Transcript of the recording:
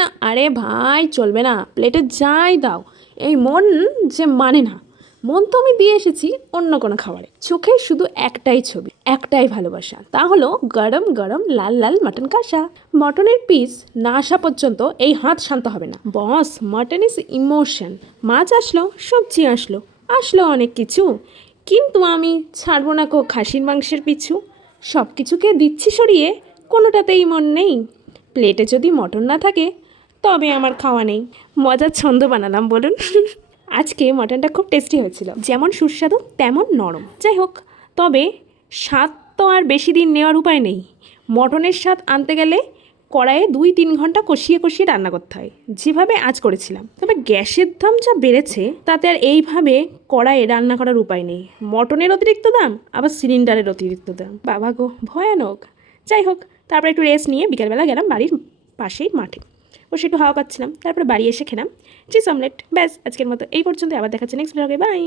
না, আরে ভাই চলবে না, প্লেটে যাই দাও, এই মন যে মানে না। মন তো আমি দিয়ে এসেছি অন্য কোনো খাবারে। চোখে শুধু একটাই ছবি, একটাই ভালোবাসা, তা হলো গরম গরম লাল লাল মাটন কষা। মটনের পিস না আসা পর্যন্ত এই হাত শান্ত হবে না। বস, মটন ইজ ইমোশন। মাছ আসলো, সবজি আসলো, আসলো অনেক কিছু, কিন্তু আমি ছাড়বো না কো খাসির মাংসের পিছু। সব কিছুকে দিচ্ছি সরিয়ে, কোনোটাতেই মন নেই। প্লেটে যদি মটন না থাকে তবে আমার খাওয়া নেই। মজার ছন্দ বানালাম বলুন। আজকে মটনটা খুব টেস্টি হয়েছিল, যেমন সুস্বাদু তেমন নরম। যাই হোক, তবে স্বাদ তো আর বেশি দিন নেওয়ার উপায় নেই। মটনের স্বাদ আনতে গেলে কড়াইয়ে 2-3 ঘন্টা কষিয়ে কষিয়ে রান্না করতে হয়, যেভাবে আজ করেছিলাম। তবে গ্যাসের দাম যা বেড়েছে তাতে আর এইভাবে কড়াইয়ে রান্না করার উপায় নেই। মটনের অতিরিক্ত দাম, আবার সিলিন্ডারের অতিরিক্ত দাম, বাবা গো ভয়ানক। যাই হোক, তারপর একটু রেস্ট নিয়ে বিকেলবেলা গেলাম বাড়ির পাশেই মাঠে, বসে একটু হাওয়া খাচ্ছিলাম। তারপরে বাড়ি এসে খেলাম চিজ অমলেট। ব্যাস, আজকের মতো এই পর্যন্ত। আবার দেখাচ্ছে নেক্সট ব্লগে। বাই।